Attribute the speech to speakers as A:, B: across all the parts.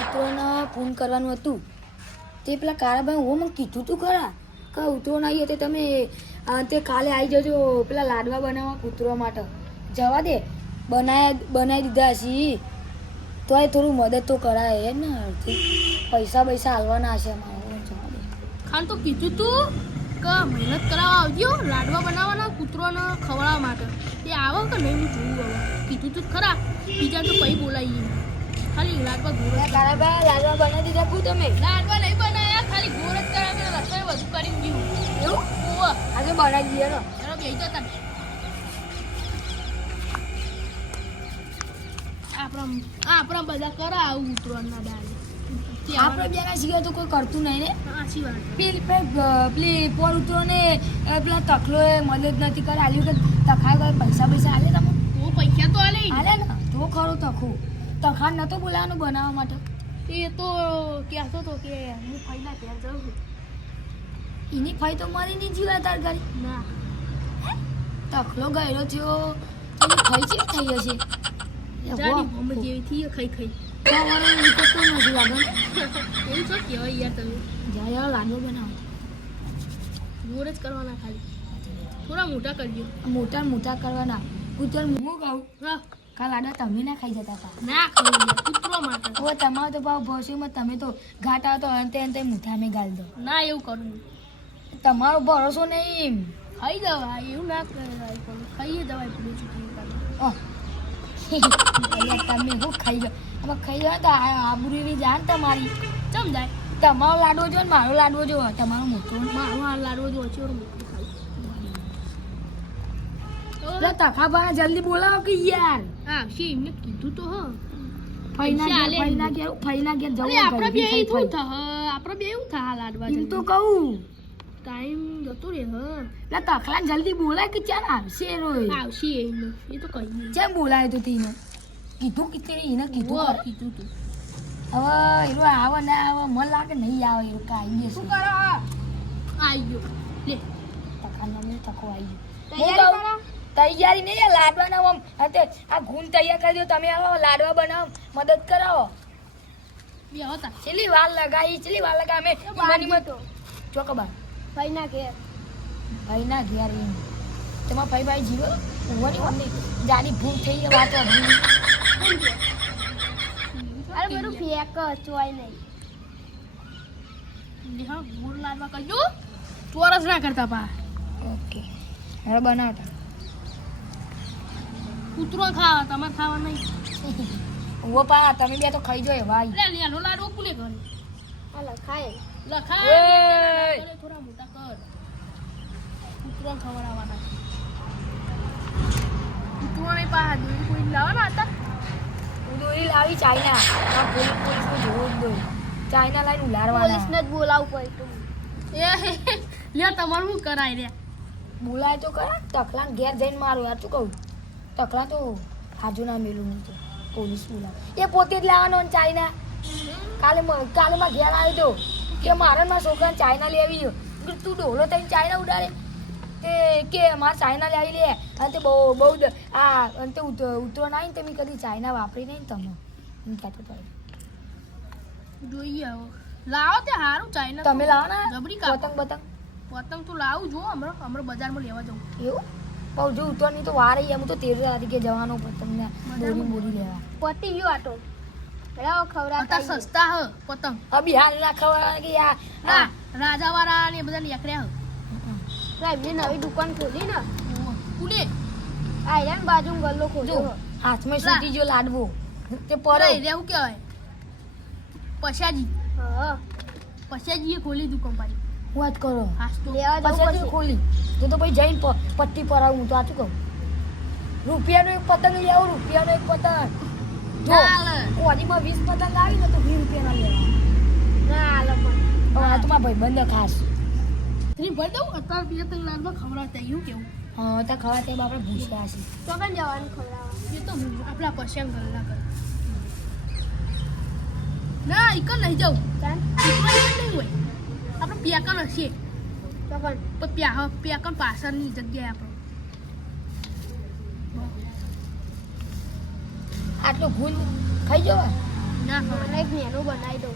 A: ઉતરોને phone કરવાનું હતું. તે પેલા કારાભાઈ હું મને કીધું તું ખરા કે ઉતરો ના આવીએ તો તમે તે કાલે આવી જજો પેલા લાડવા બનાવવા કૂતરો માટે. જવા દે. બનાવી બનાવી દીધા છીએ તો એ થોડું મદદ તો કરાય ને. પૈસા પૈસા હાલવાના હશે અમારે. જવા દે.
B: ખાન તો કીધું તું કે મહેનત કરાવવા આવજો લાડવા બનાવવાના કૂતરોને ખવડાવવા માટે. એ આવો કે નહીં, હું જોઉં હવે. કીધું તું ખરા. બીજા તો કઈ બોલાવીએ લાડવા
A: લાડવા બનાવી દીધા કુ તમે?
B: લાડવા નહીં બનાવ્યા ખાલી ગોળ જ કરાવે રસોઈ વધુ કરી ગયું.
A: એવું?
B: ઓવા
A: આજે બનાવી દીધા ને
B: બેહી જતા ને આપણા આપણે બધા કરા આવું ઉતરવાના દાળ
A: આપણે બેના શીખે તો કોઈ કરતું નહીં ને.
B: સાચી વાત.
A: પેલી પે- પેલી પોર ઉતરો ને પેલા તકલો એ મદદ નથી કરે. આલ્યું કે તખાય પૈસા પૈસા આલે તમે?
B: ઓ પૈસા તો આલે.
A: આલે ને? તો ખરું તખું. તખાન નતો બોલાવાનું બનાવવા માટે?
B: એ તો કહેતો તો કે હું ફાઈના ઘેર જાઉં છું.
A: એની ફાઈ તો મારી નહીં જીવા તાર ગાડી
B: ના.
A: તખલો ગયેલો થયો એની ફાઈ થઈ જશે
B: જાડી મમ્મી જેવી થઈ ખાઈ ખાઈ.
A: ખાવાનું નીકળતો નથી લાગે. ને.
B: શું કહેવાય યાર તમે.
A: જાય યાર લાડવો બનાવો
B: ગોળ જ કરવાના ખાલી. થોડા મોટા કરજો.
A: મોટા મોટા કરવાના. ઉતર હું કહું
B: હા.
A: કાલ આડા તમે ના ખાઈ જતા હતા.
B: ના ખાઈ કૂતરો માટે
A: ઓ તમારો તો ભાવ ભોસીમાં તમે તો ઘાટા તો અંતે અંતે મૂઠા મેં ગાલ દો.
B: ના એવું કરવું
A: તમારો ભરોસો નહીં
B: ખાઈ દવા એવું ના કરાય ખાઈએ જવાય
A: પૂરી ચૂકી તમે શું ખાઈ જાઓ? અમે ખાઈ જાઓ તો આ આબરૂની જાન તમારી.
B: ચમ જાય?
A: તમારો લાડવો જો ને મારો લાડવો જો તમારો મોટો.
B: મારો લાડવો જો ઓછો
A: જલ્દી બોલાવો કે યાર.
B: હા શી એમને કીધું તો હ.
A: ફઈના ઘેર ફઈના ઘેર ફઈના ઘેર જવું
B: આપણે બે
A: ઘરથી
B: થા આપણે બે એવું થા લાડવા
A: એમ તો કહું.
B: ટાઈમ જતો રે હ.
A: એટલે તખલાને જલ્દી બોલાય કે ચાલ આવશે રોય
B: આવશે એ તો કઈ
A: જેમ બોલાય તો તેને? કીધું કે એને કીધું
B: કીધું તું.
A: હવે એનો આવે ના આવે મને લાગે નહીં આવે એવું કાંઈ શું કરો?
B: આવી ગયો. લે.
A: તખાનો મેં તકો આવી ગયો. તૈયારી નહીં લાડવા લાડવાના આમ. આ આ ગુણ તૈયાર કરી દો તમે આવો લાડવા બનાવો મદદ કરાવો
B: બે હતા
A: છેલ્લી વાર લગાવી છેલ્લી વાર લગા અમે માની મતો ચોકબા
B: ભાઈ ના ઘેર
A: ભાઈ ના ઘેર. એમ. તમારા ભાઈ ભાઈ જીવો ઉવાની ઉવાની જાની ભૂલ થઈ ગઈ વાતો
B: અરે બધું ફેક ચોય નહીં. હા ગુણ લાડવા કરજો ચોરસ ના કરતા પા.
A: ઓકે. હવે બનાવતા.
B: કૂતરો ખાવા તમારે ખાવા નહીં.
A: ઊભો પા તમે બે તો ખાઈ જોય ભાઈ.
B: લે લે લો લાડો કુલે ઘરે
C: આ લખાય
B: લખાય
A: ખાય
B: કરે થોડા મોટા કર. કૂતરો ખવડાવવાના કૂતરો ને પા દોરી કોઈ લાવવાના હતા
A: દોરી લાવી ચાઇના. આ પોલીસ પોલીસનું જોવું જ દોરી. ચાઇના ઉલારવાના. પોલીસ
C: ને જ બોલાવવું પડે
B: એ લે તમારું શું કરાય રે.
A: બોલાય તો કરા તકલાન ઘેર જઈને મારું યાર શું કહું? તકલા તો હાજુ ના મેલું નહીં પોલીસ બોલા એ પોતે જ લાવવાનો ચાઇના. કાલે કાલે માં ઘેર આવ્યો હતો કે મારા મારા છોકરાને ચાઇના લેવી કીધું, તું ડોલો થઈને ચાઇના ઉડાડે. તે કે મારા ચાઇના લેવી લે. અને તે બહુ બહુ આ અને તે ઉતરો ના ને તે મેં કદી ચાઇના વાપરી નહીં તમે. એમ કહેતો તો
B: જોઈએ લાવો તે હારું ચાઇના
A: તમે લાવો ને
B: જબરી
A: પતંગ પતંગ.
B: પતંગ તો લાવું જો હમણાં હમણાં બજારમાં લેવા જાઉં.
A: એવું? બહુ જો ઉતરની તો વાર આવી હું તો તેર તારીખે જવાનો પતંગને બોરી બોરી લેવા.
C: પતી ગયો આટો ખવડાવતા
B: અત્યારે સસ્તા હ પતંગ.
A: અભી બિહાર ના ખબર કે યાર
B: ના રાજાવાળા ને બધા નીકળ્યા હ.
C: એમની નવી દુકાન ખોલી ને.
B: કુને
C: આયરન બાજુ ગલ્લો
A: ખોજો
C: ખોલ્યો
A: હાથમાં સુધી જો લાડવો. તે
B: પરે
A: પડે
B: રે શું કહેવાય? પશાજી.
C: હા.
B: પશાજીએ ખોલી દુકાન પાછી
A: વાત કરો. પછી ખોલી. તો તો પછી જઈને પટ્ટી પરાવું હું તો આચું કહું? રૂપિયાનો એક પતંગ લેવો રૂપિયાનો એક પતંગ. જો. કોડીમાં વીસ પતંગ આવી ને તો વીસ રૂપિયાના લેવા.
C: ના
A: તો મારા ભાઈબંધે ખાસ.
B: તને ભર દઉં? અત્યારે બીજા તને લાડવા ખવડાવતા એવું કેવું?
A: હા તો ખવા તે આપણે ભૂસ્યા છે.
C: તો જવાનું ખવડાવવા?
B: એ તો આપણા કર ના એક નહીં જાઉં. નહીં હોય આપણે પ્યાકન હશે
C: તો પણ
B: પણ પ્યાકન પાછળની જગ્યાએ આપણે
A: આટલું ગુંદ ખાઈ જવા
B: ના
C: એક નેનું બનાવી દઉં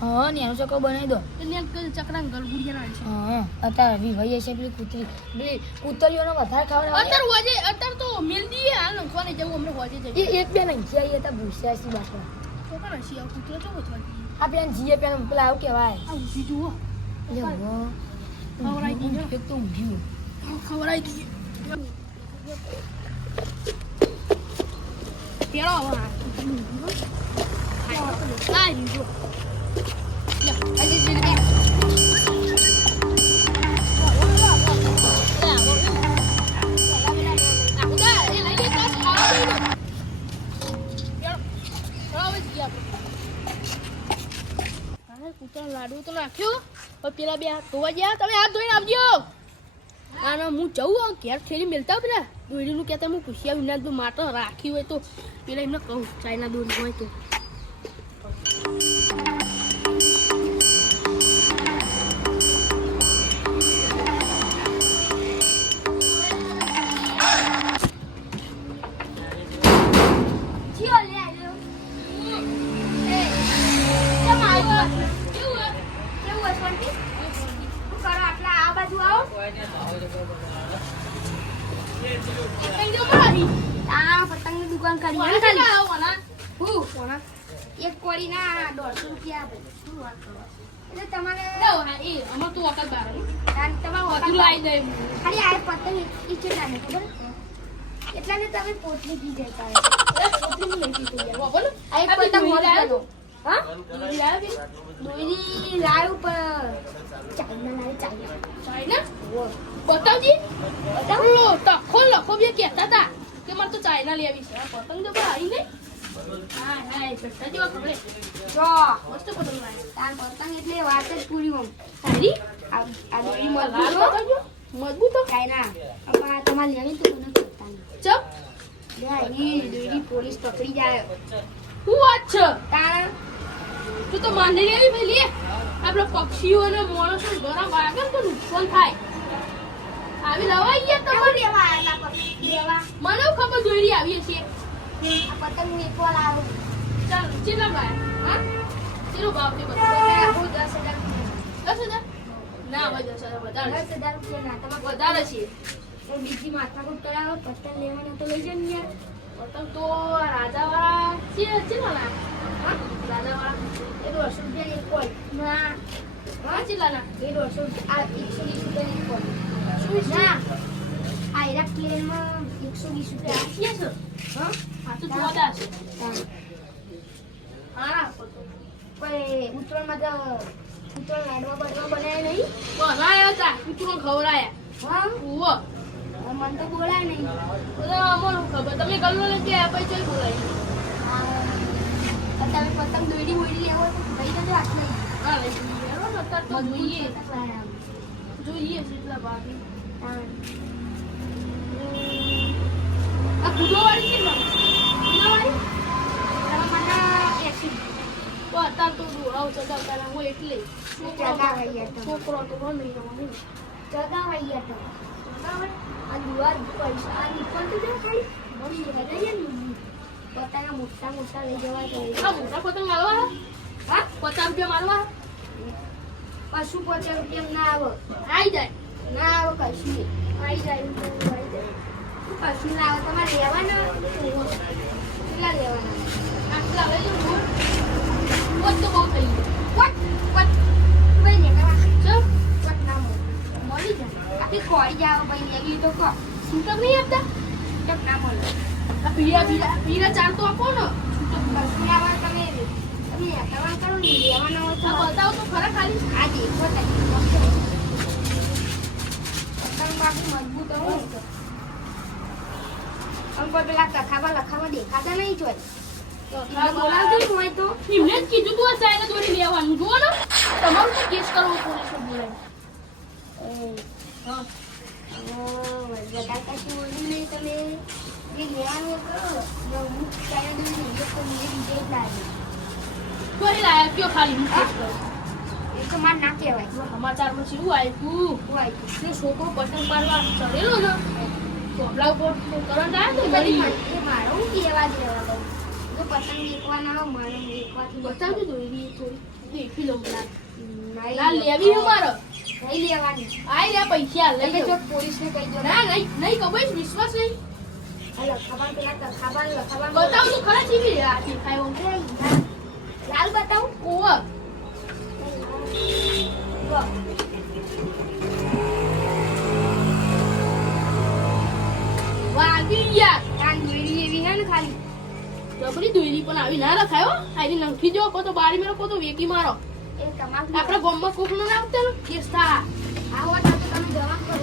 A: હા ને એનો ચક્રો બનાવી દો
B: એટલે ચકડા ગલગુડિયા છે
A: હા અત્યારે વિવાઈ હશે પેલી કૂતરી પેલી કૂતરીઓનો વધારે ખાવા
B: અત્યારે હોજે અત્યારે તો મેલ દીએ હાલ નખવા નહીં જવું હમણાં હોજે જઈએ
A: એક બે નંખી આવી હતા ભૂસ્યા છે બાપા
B: તો કોણ હસી આવું કૂતરો ચો વચવા
A: આ પેલા જીએ પેલા પેલા આવું કહેવાય
B: આ જુઓ ખવડાવી દીધો.
A: તો ઊંઘ્યું
B: ખવડાવી પેલો હવે આ લીધો લાડુ તો નાખ્યું પેલા બે ધોવા ગયા. તમે હાથ ધોઈને આવજો. આના હું જઉં ઘેર મેલતા હોય પેલા. દોરીનું કહેતા હું પૂછી વિના ના માટો રાખી હોય તો. પેલા એમને કહું, ચાઇના દોરી હોય તો બધું લાવી દે
C: ખાલી આ પતંગ ઈ કેટલા ને ખબર? એટલા ને તમે પોટલી કી જતા આ પતંગ હા? દોરી લાવ્યું પણ ચાઇના લાવ્યું ચાઇના.
B: બતાવજી. ઓલો તખો લખો બે કહેતા હતા કે મારે તો ચાઇના લેવી છે પતંગ તો નહીં. હા હા
C: એટલે વાત જ પૂરી પોલીસ પકડી જાય
B: શું વાત છે તું તો માંડી લેવી ભાઈ લે આપણે પક્ષીઓ અને માણસો ઘણા વાગે તો નુકસાન થાય આવી લવાઈ ગયા તમારે મને ખબર દોરી આવીએ છીએ
C: પતંગ વેચવા આવું
B: ચાલ કેટલા ભાઈ હા કેટલો ભાવ
C: દસ હજાર
B: દસ હજાર ના ભાઈ દસ હજાર
C: દસ હજાર રૂપિયા ના તમે
B: વધારે છે
C: બીજી માથાકૂટ કરાવો પતંગ લેવાના તો લઈ જઈને યાર
B: પતંગ તો રાજાવાળા છે વાળા હા રાજાવાળા
C: એ દોઢસો એક કોલ ના
B: હા ચેટલાના
C: એ દોઢસો આ એકસો વીસ રૂપિયા એક કોલ. ના, આ એરા પ્લેનમાં એકસો વીસ રૂપિયા
B: આપીએ છે
C: હા
B: તો જોરદાર છે
C: હા. ઉત્તરાયણમાં તો ઉત્તરાયણ લાડવા બાડવા બનાવ્યા નહીં
B: બનાયા હતા કૂતરો ખવડાયા
C: હા
B: ઉવો
C: મને તો બોલાય નહીં
B: બધા ખબર તમે ગલ્લો લઈ ગયા પછી બોલાય
C: આ તમે પતંગ દોરી મોડી લેવો હોય તો
B: હા અત્યારે તો જોઈએ જોઈએ એટલા ભાગે
C: હા.
B: આ કૂદો છે ને કૂદો
C: મને એસી
B: તો અત્યારે તો દોડાવ ચગાવતા હોય એટલે. છોકરો તો ગમે એનો હોય.
C: ચગાવે યાર તમે. આ દુવાર પૈસા આ નીકળ જો ખાલી પોતાના મોટા મોટા લઈ જવા.
B: મોટા પતંગ મારવા
C: હા
B: પચાસ રૂપિયા મારવા
C: પશુ પચાસ રૂપિયા ના આવે
B: આવી જાય
C: ના આવે કશું આવી જાય. કશું ના આવે તમારે લેવાના? કેટલા લેવાના?
B: આટલા બોલ. બોલ તો બહુ થઈ ગયું.
C: વટ વટ ભાઈ લેવા
B: ચલ
C: વટ ના મળે મળી જાય. આખી કોળી જાવ ભાઈ લેવી તો કહો
B: છૂટક નહીં આપતા
C: ચપ ના મળે
B: પીળા પીળા પીળા ચાર તો આપો ને.
C: કશું આવે તમે તમે લેવા કરો ને. લેવાના હોય તો
B: બતાવો તો ખરા ખાલી.
C: આ દેખો તમે પતંગ બાકી મજબૂત હોય આમ કોઈ પેલા લખાવા લખાવા દેખાતા નહીં જોઈ એટલે બોલાવતું જ હોય તો
B: એમને જ કીધું તું સાઈડે દોરી લેવાનું જુઓ ને તમારું તો કેસ કરવો પોલીસ બોલાય
C: કશું બોલ્યું નહીં તમે જે લેવાનું કરો હું ત્યારે દોરી લઈએ તો મને બીજે જ લાગે
B: કોઈ લાયા કયો ખાલી હું કેસ કરું
C: તો માર ના કહેવાય
B: સમાચારમાં એવું આવ્યું
C: શું
B: કે છોકરો પતંગ મારવા ચડેલો ને ચોપડા ઉપર કરો તો
C: બધી
B: મરી
C: મારે હું કહેવા જ રહેવા દઉં. જો પતંગ વેચવાના હોય, મને એકવાથી
B: બતાવજો દોરી થોડી. દેખી લઉં
C: નહીં
B: ના લેવી હું મારો.
C: નહીં લેવાની
B: આઈ લે પૈસા લઈ
C: જો
B: જાઓ
C: પોલીસને કહી દો
B: ના. નહીં નહીં છે, વિશ્વાસ નહીં.
C: લખાબાન પેલા લખાબાન લખાબાન
B: બતાવ તો ખરા ચીવી રાખી ખાય
C: લાલ બતાવું.
B: ઓવર વાગી યાર
C: કાન દોરી એવી હે ને ખાલી
B: જબરી દોરી પણ આવી ના રખાય હો નખી જો કો તો બારી મેલો કો તો વેકી મારો
C: એ તમાકુ
B: આપણે ગોમમાં ના આવતા ને કેસ થા
C: આવો તો તમે જવાબ કરો.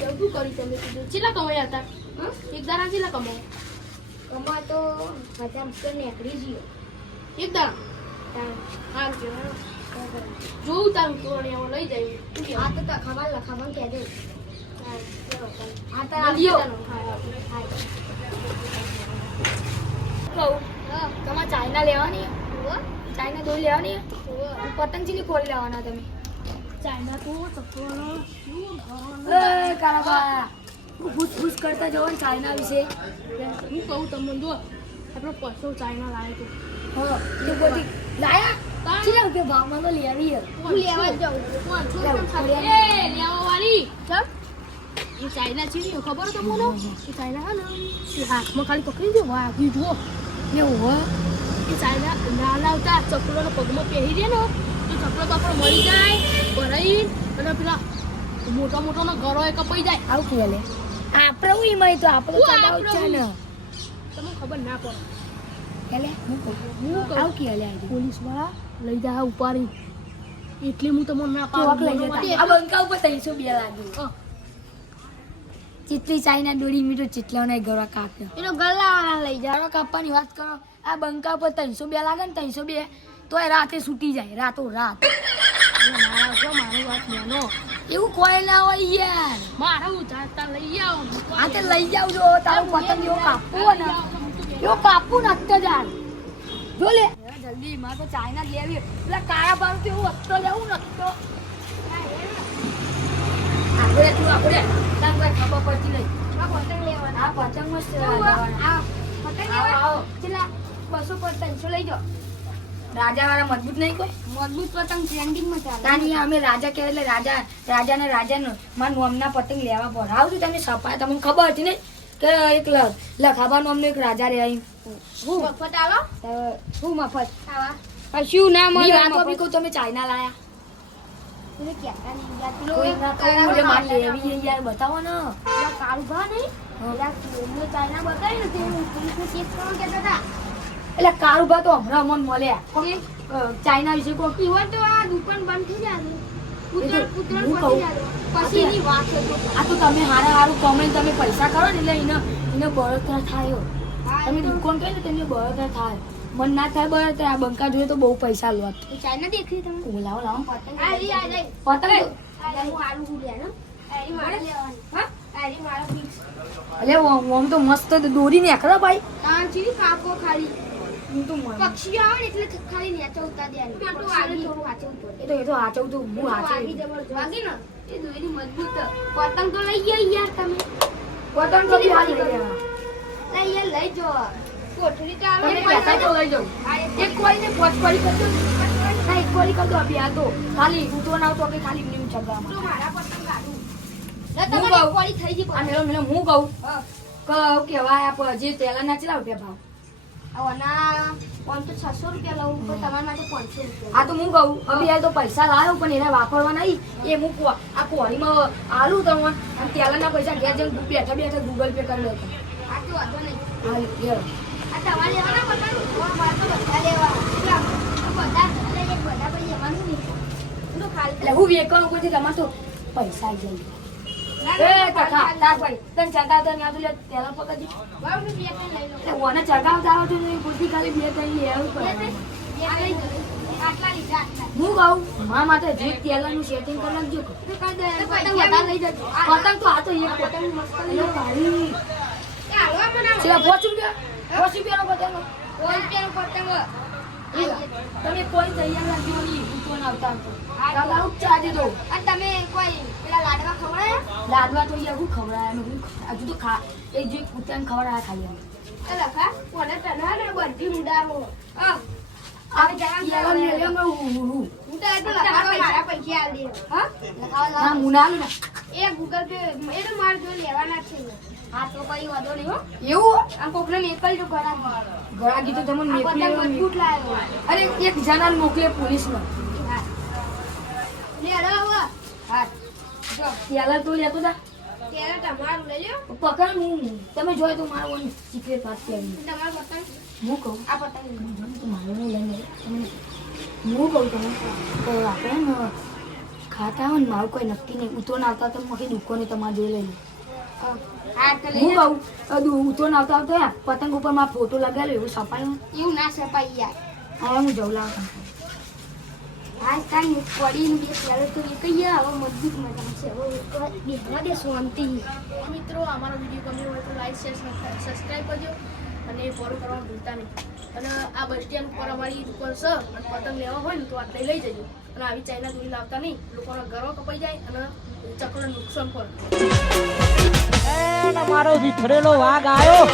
B: જવું કરી તમે કીધું કેટલા કમાયા હતા
C: હં?
B: એક દાડા કેટલા કમાયા
C: કમા તો બધા મુશ્કેલ નીકળી ગયો
B: એક દાડા
C: તાણ.
B: હાલ જોઉં તારું તોરણીયામાં લઈ જાય?
C: આ તો
B: ચલો, ચાલો. ચાલો, ચાલો, હા, હા.
A: કહું
C: હા.
A: તમારે ચાઇના લેવાની. ચાઇના દોરી લેવાની
C: જુઓ.
A: પતંગ લેવાના તમે.
B: ચાઇના તો
A: ભૂસ ભૂસ કરતા જવો ને ચાઇના વિશે.
B: હું? કહું તમને જો આપણો પૈસો ચાઇના લાવે તો
A: હા. બધી લાયા. રૂપિયા ભાવમાં તો લેવી હું?
C: લેવા જ જાઉં
A: લાવ,
B: વાળી. ચાલ. એ ચાઇના છે ખબર ખબર તમને? એ ચાઇના હા ને એ હાથમાં ખાલી પકડી દે વાગ્યું જુઓ.
A: એવું હો.
B: એ ચાઇના ના લાવતા ચકલોનો પગમાં પહેરી દે ને તો ચકલો બાપડો મરી જાય ભરાઈ અને પેલા મોટા મોટાનો ઘરો એ કપાઈ જાય.
A: આવું કે લે. આપણે હું એમાં તો આપણે ચડાવ છે ને.
B: તમને ખબર ના પડે.
A: એટલે હું કહું.
B: હું કહું.
A: આવું કે લે
B: પોલીસવાળા લઈ જાય ઉપાડી. એટલે હું તમને ના પાડું.
A: લઈ જતા. આ બંકા ઉપર ત્રણસો બે લાગ્યું. ચીટલી ચાઈના દોરી મીઠો ચીટલાઓના ગળા કાપ્યો.
C: એનો ગળાવાળા લઈ જાય
A: ગળા કાપવાની વાત કરો આ બંકા પર ત્રણસો બે લાગે ને ત્રણસો બે તો એ રાતે સૂટી જાય રાતો રાત.
B: મારી વાત માનો.
A: એવું કોઈ ના હોય યાર.
B: મારા હું જાતા લઈ આવો.
A: આ તે લઈ જાવ જો તારું પતંગ જેવો કાપવો ને એવો કાપવું ને અત્યાર. જો લે. જલ્દી મારે તો ચાઇના લેવી. પેલા કાળા બારું કેવું અત્તો લેવું ને અત્તો. આપણે તું આપણે તાર ખબર પડતી નહીં.
C: આ પતંગ લેવાના
A: આ પતંગ મસ્ત
C: આ પતંગ
A: આવો,
C: લેવાના
A: આવો.
C: પર ત્રણસો લઈ જાઓ.
A: રાજાવાળા મજબૂત નહીં કોઈ?
C: મજબૂત પતંગ ટ્રેન્ડિંગમાં ચાલે.
A: તાની અમે રાજા કહેવાય એટલે રાજા રાજાને રાજાનો મારા નોમના પતંગ લેવા આવું છું. તમે સફાઈ તમને ખબર હતી ને? કે એક લખાબા નોમનો એક રાજા રહે
C: હું? મફત
A: આવો શું મફત?
C: ખાવા? કશું ના મળે
A: તમે ચાઇના લાયા. બતાવો ને.
C: કાળુભા નહીં?
A: એટલે કારુભા તો હમણાં મને મળ્યા ચાઇના વિશે કોકી.
C: હોય તો આ દુકાન બંધ થઈ જાય પુત્ર
A: તો
C: પુત્ર
A: હું
C: પતી
A: કહું.
C: જાય પછીની વાત છે તો.
A: આ તો તમે હારા હારું કમાઈને તમે પૈસા કરો ને એટલે એને એને બળતરા થાય તમે દુકાન કહે ને તેમને બળતરા થાય. મન ના થાય બળતરા આ બંકા જોઈએ તો બહુ પૈસા લો.
C: એ ચાઇના દેખી તમે?
A: ઓ, લાવો લાવો.
C: પતંગ
A: તો-
C: ને.
A: અલે ઓમ તો મસ્ત દોરી નીકળે ભાઈ.
C: તાર કાપો ખાલી.
A: હું તો મન-
C: પક્ષી આવે એટલે ખાલી નેચા થોડું
A: એ તો એ તો તો હું.
C: વાગી ને? એ દોરી મજબૂત પતંગ તો લઈ ગયા યાર તમે.
A: પતંગ તો બી. લઈ
C: યાર લઈ જો. કોઠરી તો આવે
A: તમે
C: ને.
A: તો લઈ જાઉં એક કોઈને પોચ પડી કરજો ના. એક કોળી કરજો. અભી આ તો ખાલી ઉતરો ના તો કે ખાલી એમ ચગવામાં
C: તો મારા પતંગ કાઢું લે
A: હું
C: તમારી. કોળી થઈ ગઈ પણ
A: મેલો હું કહું
C: હા.
A: કહું કેવાય આ જે તેલાના કેટલા રૂપિયા ભાવ?
C: આવના આમ તો છસો રૂપિયા લઉં પણ તમારા માટે પાંચસો રૂપિયા.
A: હા તો હું કહું. અભી આ તો પૈસા લાવ્યો પણ એને વાપરવા નહીં. એ હું કો- આ કોળીમાં આલું તમને અને તેલાના પૈસા ઘેર જઈને બેઠા બેઠા ગૂગલ પે કરી લેતો.
C: આ તો વાંધો નહીં.
A: હા
C: તો એટલા હું તો
A: એટલે હું તમારે તો પૈસા
C: જઈ
A: એ કાકા
C: ખાલી
A: ભાઈ તને ચગાવતા ત્યાં તો લે તેલા પકડી
C: બરાબર, બે ત્રણ લઈ લો.
A: ઓને ચગાવતા આવતો નહીં પૂરતી ખાલી બે લેવું પડે.
C: આટલા લીધા,
A: હું કહું મા માટે જે તેલાનું સેટિંગ કરી નાખજો.
C: તો કરી પતંગ વધારે લઈ જજો.
A: પતંગ તો આ તો એક પતંગ મસ્ત લઈ રૂપિયા પાંચ રૂપિયાનો પતંગ
C: સો રૂપિયાનો પતંગ.
A: તમે? કોઈ તૈયાર રાખી નહીં ઉઠવાના આવતા હતો?
C: હા,
A: આવું જ ચાલી દો.
C: આ તમે કોઈ પેલા લાડવા ખવડાયા?
A: લાડવા તો યાર હું ખવડાયા ને હજુ તો ખા એ જે કૂતરાને ખવડાયા ખાલી અમે.
C: એ લખા કોને તને ને બધી ઉડાડો હા.
A: આ પેલા મેલ્યો મેં હું- હું- હું.
C: હું તો આજે લખા મારા પૈસા આલ દે હા?
A: ના હું ના ને.
C: એ ગૂગલ પે એ તો મારે જો લેવાના છે. હા તો કઈ વાંધો નહીં હો.
A: એવું?
C: આ કોકને મેકલ જો ઘણા
A: ગળાગી તો તમને
C: મજબૂત
A: અરે એક જણાને મોકલે પોલીસમાં.
C: લે અરે હવે.
A: હા.
C: જો.
A: પેલા તો લેતો જા.
C: ત્યારે તમારું લઈ લ્યો.
A: પકડ હું. તમે જોયો તો મારો સિક્રેટ વાત
C: તમારું પતંગ.
A: હું કહું?
C: આ પતંગ
A: તો મારું નહીં લઈને તમને હું કહું તમે તો આપણે ખાતા હોય ને મારું કોઈ નક્કી નહીં. ઉતરો ના આવતા તો મને દુઃખો ને તમારે જોઈ લઈ
C: હા
A: હું. કહું? આ દુ- ઉતરો ના આવતા આવતા પતંગ ઉપર મારા ફોટો લગાવેલો એવું સપાયું.
C: એવું ના સપાઈ યાર.
A: હવે હું જવું લાવ.
C: આ કાંઈ પડીને બે ત્યારે તો એ કહીએ હવે મજબૂત મજા છે. હવે બેહવા દે શાંતિ.
B: મિત્રો અમારો વીડિયો ગમ્યો હોય તો લાઈક શેર સબસ્ક્રાઈબ કરજો. અને ફોલો કરવાનું ભૂલતા નહીં. અને આ બસ સ્ટેન્ડ ઉપર અમારી દુકાન છે અને પતંગ લેવા હોય ને તો આટલે લઈ જજો. અને આવી ચાઇના દૂરી લાવતા નહીં. લોકોના ઘરો કપાઈ જાય અને ચક્ર નુકસાન પણ
D: મારો વિથરેલો વાઘ આવ્યો